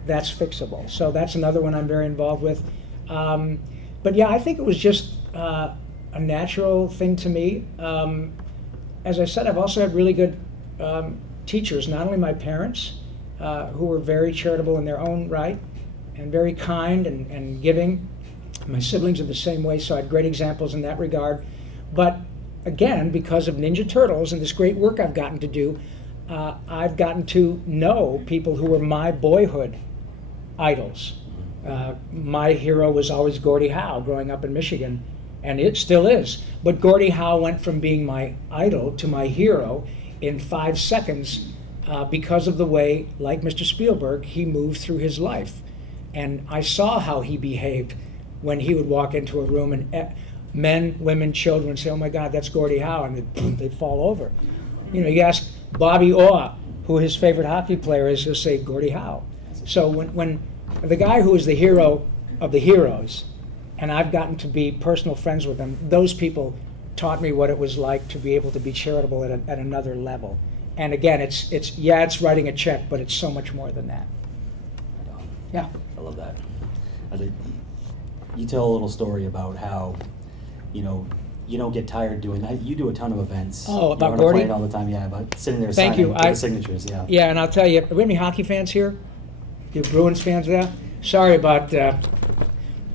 that's fixable. So that's another one I'm very involved with. But yeah, I think it was just a natural thing to me. As I said, I've also had really good teachers, not only my parents, who were very charitable in their own right and very kind and giving. My siblings are the same way, so I had great examples in that regard. But again, because of Ninja Turtles and this great work I've gotten to do, I've gotten to know people who were my boyhood idols. My hero was always Gordie Howe growing up in Michigan, and it still is. But Gordie Howe went from being my idol to my hero in 5 seconds because of the way, like Mr. Spielberg, he moved through his life. And I saw how he behaved when he would walk into a room and men, women, children would say, oh my God, that's Gordie Howe, and they'd fall over. You know, you ask Bobby Orr who his favorite hockey player is, he'll say Gordie Howe. So when the guy who is the hero of the heroes, and I've gotten to be personal friends with them, those people taught me what it was like to be able to be charitable at another level. And again, it's writing a check, but it's so much more than that. Yeah. I love that. You tell a little story about how, you know, you don't get tired doing that. You do a ton of events. Oh, about You're on a Gordie? plane all the time, yeah, about sitting there Thank signing you. the signatures, yeah. Yeah, and I'll tell you, are we any hockey fans here? You Bruins fans there? Sorry about,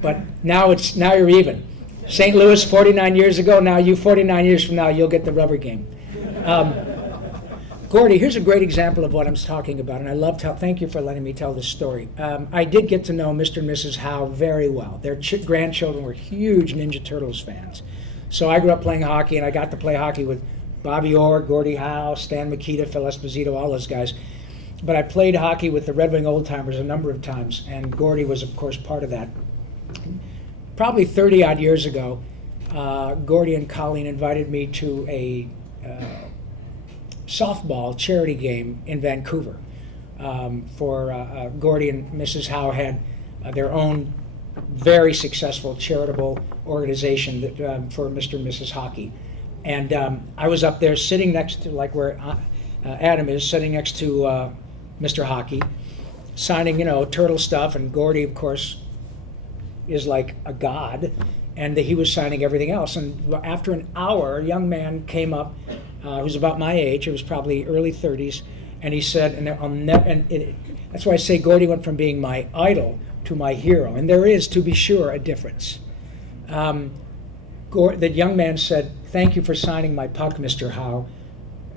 but now you're even. St. Louis 49 years ago, now you 49 years from now, you'll get the rubber game. Gordy, here's a great example of what I'm talking about, and I love thank you for letting me tell this story. I did get to know Mr. and Mrs. Howe very well. Their grandchildren were huge Ninja Turtles fans. So I grew up playing hockey, and I got to play hockey with Bobby Orr, Gordie Howe, Stan Mikita, Phil Esposito, all those guys. But I played hockey with the Red Wing Old Timers a number of times, and Gordy was, of course, part of that. Probably 30-odd years ago, Gordy and Colleen invited me to a softball charity game in Vancouver. Gordy and Mrs. Howe had their own very successful charitable organization that, for Mr. and Mrs. Hockey. And I was up there sitting next to, like where Adam is, sitting next to Mr. Hockey, signing, turtle stuff, and Gordy, of course, is like a god, and he was signing everything else. And after an hour, a young man came up who was about my age, it was probably early 30s, and he said, that's why I say Gordy went from being my idol to my hero, and there is, to be sure, a difference. The young man said, "Thank you for signing my puck, Mr. Howe.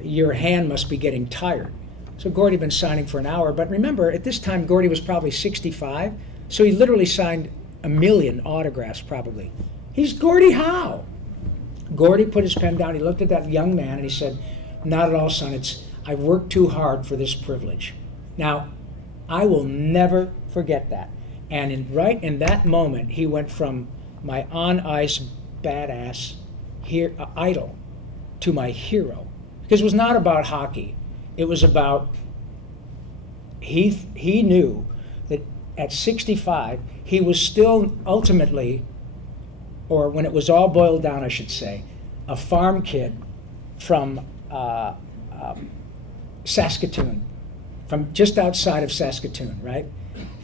Your hand must be getting tired." So Gordy had been signing for an hour, but remember, at this time, Gordy was probably 65, so he literally signed 1 million autographs, probably. He's Gordie Howe. Gordy put his pen down, he looked at that young man, and he said, "Not at all, son, I've worked too hard for this privilege." Now, I will never forget that. And right in that moment, he went from my on-ice badass idol to my hero. Because it was not about hockey. It was about, he knew that at 65, he was still ultimately, or when it was all boiled down, I should say, a farm kid from Saskatoon, from just outside of Saskatoon, right?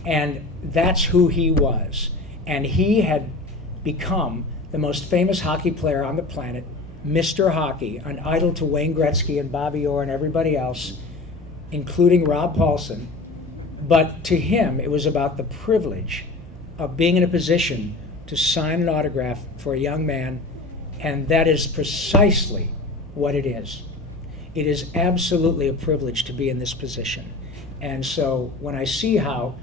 And that's who he was. And he had become the most famous hockey player on the planet, Mr. Hockey, an idol to Wayne Gretzky and Bobby Orr and everybody else, including Rob Paulsen. But to him, it was about the privilege of being in a position to sign an autograph for a young man, and that is precisely what it is. It is absolutely a privilege to be in this position. And so when I see how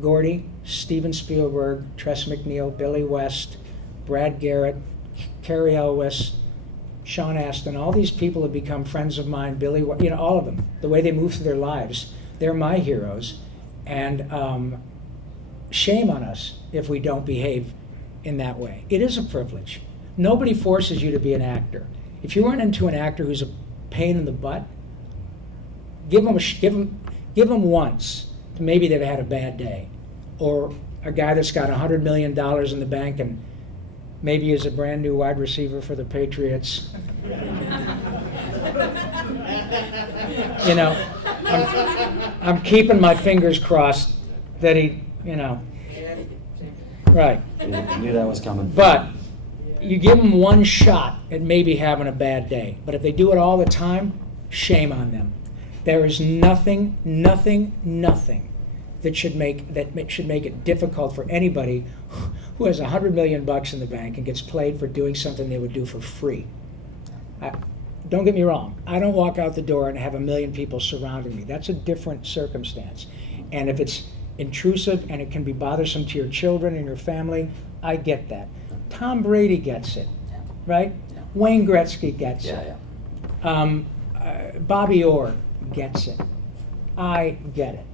Gordy, Steven Spielberg, Tress MacNeille, Billy West, Brad Garrett, Cary Elwes, Sean Astin, all these people have become friends of mine, all of them, the way they move through their lives, they're my heroes. And shame on us if we don't behave in that way. It is a privilege. Nobody forces you to be an actor. If you run into an actor who's a pain in the butt, give them once. Maybe they've had a bad day. Or a guy that's got $100 million in the bank and maybe is a brand new wide receiver for the Patriots. I'm keeping my fingers crossed that he, right. I knew that was coming. But you give them one shot at maybe having a bad day. But if they do it all the time, shame on them. There is nothing that should make it difficult for anybody who has $100 million in the bank and gets played for doing something they would do for free. Don't get me wrong. I don't walk out the door and have 1 million people surrounding me. That's a different circumstance. And if it's intrusive and it can be bothersome to your children and your family, I get that. Tom Brady gets it, right? Yeah. Wayne Gretzky gets it. Bobby Orr gets it. I get it.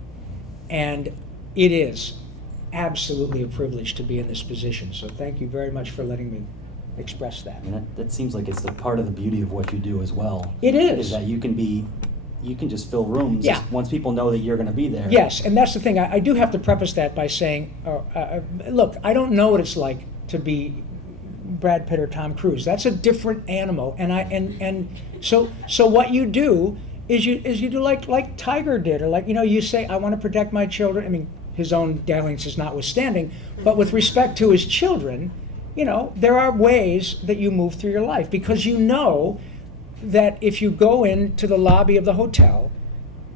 And it is absolutely a privilege to be in this position. So thank you very much for letting me express that. And that seems like it's the part of the beauty of what you do as well. It is. Is that you can just fill rooms once people know that you're going to be there. Yes, and that's the thing. I do have to preface that by saying, look, I don't know what it's like to be Brad Pitt or Tom Cruise. That's a different animal. And so what you do is you do like Tiger did, or you say, I want to protect my children. I mean, his own dalliances notwithstanding, but with respect to his children, there are ways that you move through your life, because you know that if you go into the lobby of the hotel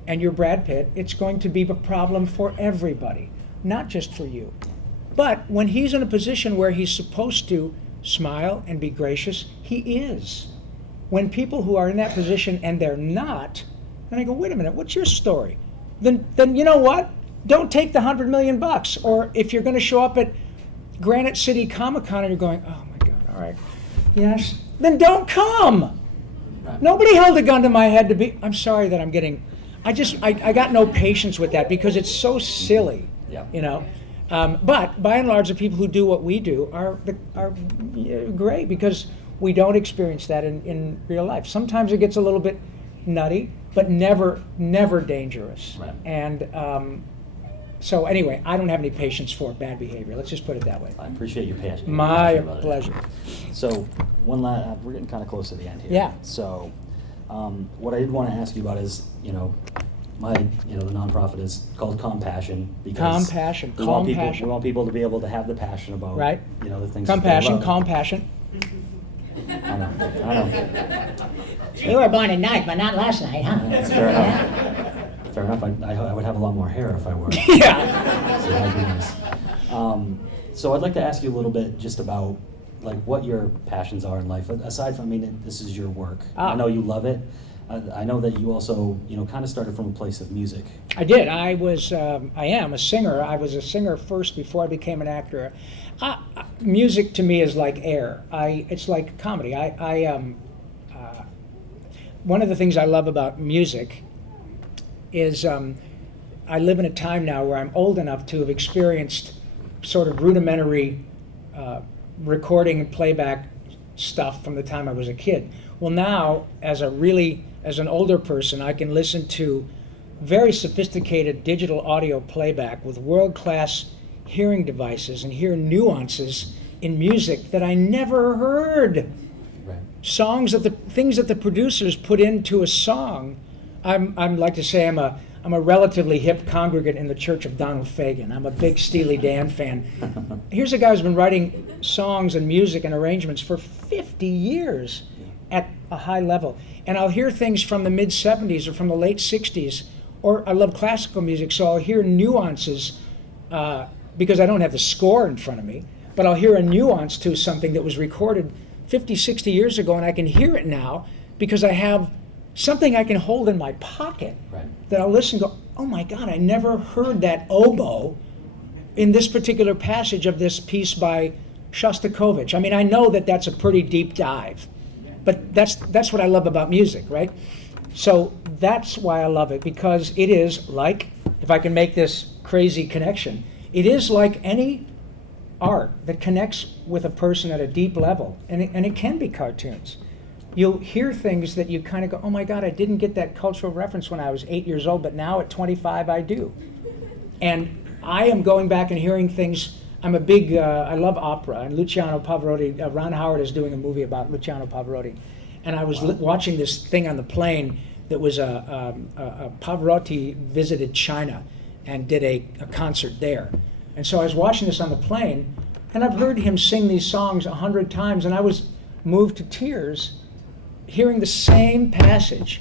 and you're Brad Pitt, it's going to be a problem for everybody, not just for you. But when he's in a position where he's supposed to smile and be gracious, he is. When people who are in that position and they're not, And I go, wait a minute, what's your story? Then you know what? Don't take the $100 million. Or if you're going to show up at Granite City Comicon and you're going, oh my God, all right, yes, then don't come. Right. Nobody held a gun to my head to be. I'm sorry that I'm getting. I got no patience with that because it's so silly. Yeah. You know. But by and large, the people who do what we do are great because we don't experience that in real life. Sometimes it gets a little bit nutty, but never dangerous. Right. And so anyway, I don't have any patience for bad behavior. Let's just put it that way. I appreciate your passion. My about it. pleasure. So one last, we're getting kind of close to the end here. Yeah. So what I did want to ask you about is, the nonprofit is called Compassion because Compassion. we want people to be able to have the passion about Right. The things. Compassion. That they love. Compassion. I know. You were born at night, but not last night, huh? That's fair enough. Fair enough. I would have a lot more hair if I were. Yeah. So that'd be nice. So I'd like to ask you a little bit just about what your passions are in life. Aside from, this is your work. I know you love it. I know that you also, kind of started from a place of music. I did. I am a singer. I was a singer first before I became an actor. Music to me is like air. It's like comedy. One of the things I love about music is I live in a time now where I'm old enough to have experienced sort of rudimentary recording and playback stuff from the time I was a kid. Well, now, as an older person, I can listen to very sophisticated digital audio playback with world-class hearing devices and hear nuances in music that I never heard. Right. Things that the producers put into a song. I'm like to say I'm a relatively hip congregant in the Church of Donald Fagen. I'm a big Steely Dan fan. Here's a guy who's been writing songs and music and arrangements for 50 years at a high level. And I'll hear things from the mid-'70s or from the late '60s, or I love classical music, so I'll hear nuances because I don't have the score in front of me, but I'll hear a nuance to something that was recorded 50, 60 years ago, and I can hear it now because I have something I can hold in my pocket. Right. That I'll listen and go, oh my God, I never heard that oboe in this particular passage of this piece by Shostakovich. I know that that's a pretty deep dive, but that's what I love about music, right? So that's why I love it, because it is like, if I can make this crazy connection, it is like any art that connects with a person at a deep level, and it can be cartoons. You'll hear things that you kind of go, oh my God, I didn't get that cultural reference when I was 8 years old, but now at 25 I do. And I am going back and hearing things. I'm a big, I love opera, and Luciano Pavarotti, Ron Howard is doing a movie about Luciano Pavarotti. And I was watching this thing on the plane that was Pavarotti visited China and did a concert there. And so I was watching this on the plane, and I've heard him sing these songs 100 times, and I was moved to tears hearing the same passage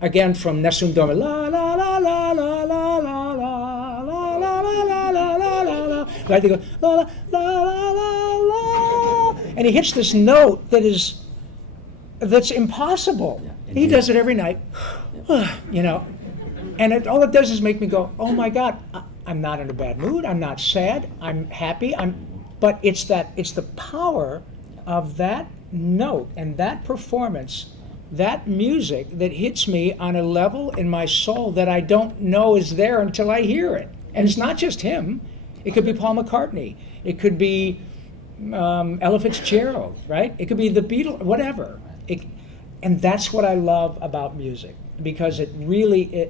again from Nessun Dorma, la la la la la la la la la la la la la la. Right? They go la la la la la la, and he hits this note that's impossible. Yeah, He does it every night, and all it does is make me go, oh my God, I'm not in a bad mood. I'm not sad. I'm happy. But it's the power of that note and that performance, that music that hits me on a level in my soul that I don't know is there until I hear it. And it's not just him. It could be Paul McCartney. It could be Ella Fitzgerald, right? It could be the Beatles, whatever. And that's what I love about music, because it really,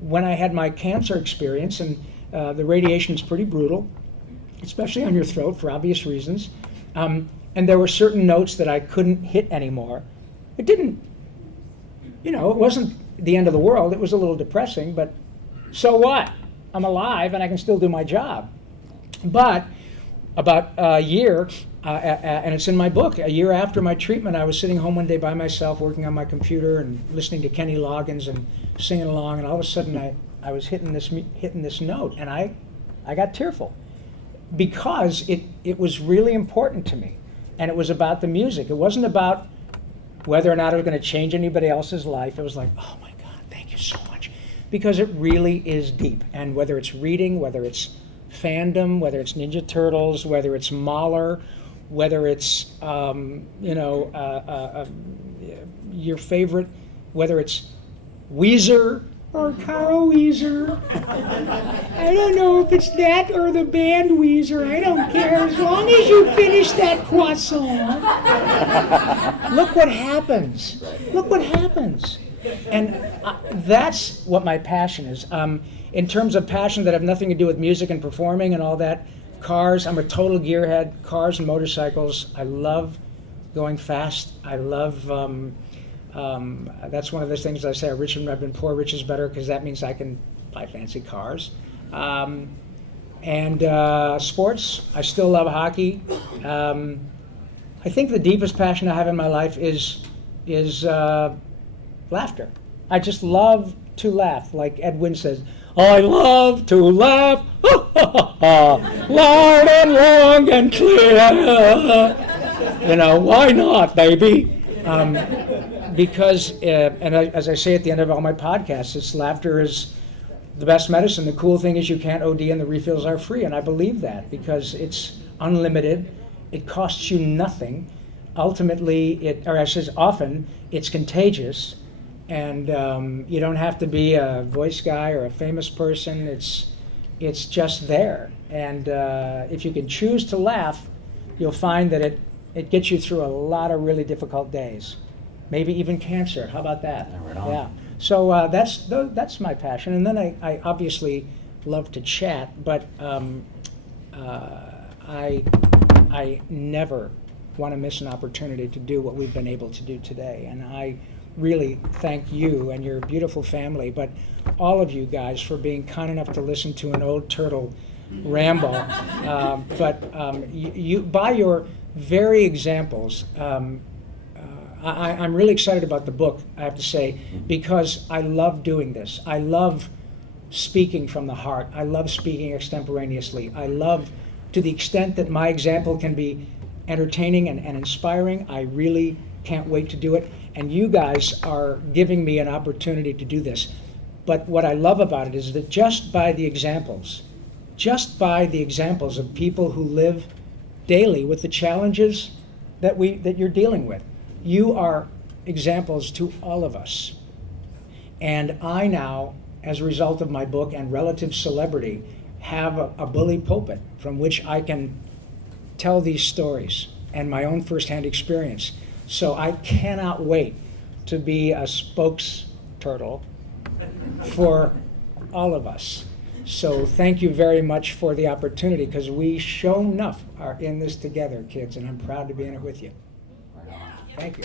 when I had my cancer experience, and the radiation is pretty brutal, especially on your throat for obvious reasons, and there were certain notes that I couldn't hit anymore. It didn't, it wasn't the end of the world. It was a little depressing, but so what? I'm alive and I can still do my job. But about a year, and it's in my book, a year after my treatment, I was sitting home one day by myself working on my computer and listening to Kenny Loggins and singing along, and all of a sudden I was hitting this note, and I got tearful because it was really important to me. And it was about the music. It wasn't about whether or not it was going to change anybody else's life, it was like, oh my God, thank you so much. Because it really is deep. And whether it's reading, whether it's fandom, whether it's Ninja Turtles, whether it's Mahler, whether it's, your favorite, whether it's Weezer or Carl Weezer. I don't know if it's that or the band Weezer. I don't care. As long as you finish that croissant. Look what happens. Look what happens. And that's what my passion is. In terms of passion that have nothing to do with music and performing and all that, cars, I'm a total gearhead, cars and motorcycles. I love going fast. I love, that's one of those things I say, I've been poor, rich is better, because that means I can buy fancy cars. And sports, I still love hockey. I think the deepest passion I have in my life is laughter. I just love to laugh, like Edwin says, I love to laugh, loud and long and clear. Why not, baby? Because, as I say at the end of all my podcasts, laughter is the best medicine. The cool thing is you can't OD and the refills are free, and I believe that because it's unlimited. It costs you nothing. Ultimately, often, it's contagious. And you don't have to be a voice guy or a famous person. It's just there. And if you can choose to laugh, you'll find that it gets you through a lot of really difficult days. Maybe even cancer. How about that? Yeah, right on. Yeah. So that's my passion. And then I obviously love to chat, but I never want to miss an opportunity to do what we've been able to do today. And I really thank you and your beautiful family, but all of you guys for being kind enough to listen to an old turtle ramble. You by your very examples, I'm really excited about the book, I have to say, because I love doing this. I love speaking from the heart. I love speaking extemporaneously. I love, to the extent that my example can be entertaining and inspiring, I really can't wait to do it. And you guys are giving me an opportunity to do this. But what I love about it is that just by the examples of people who live daily with the challenges that you're dealing with, you are examples to all of us. And I now, as a result of my book and relative celebrity, have a bully pulpit from which I can tell these stories and my own firsthand experience. So I cannot wait to be a spokes turtle for all of us. So thank you very much for the opportunity, because we sure enough are in this together, kids, and I'm proud to be in it with you. Thank you.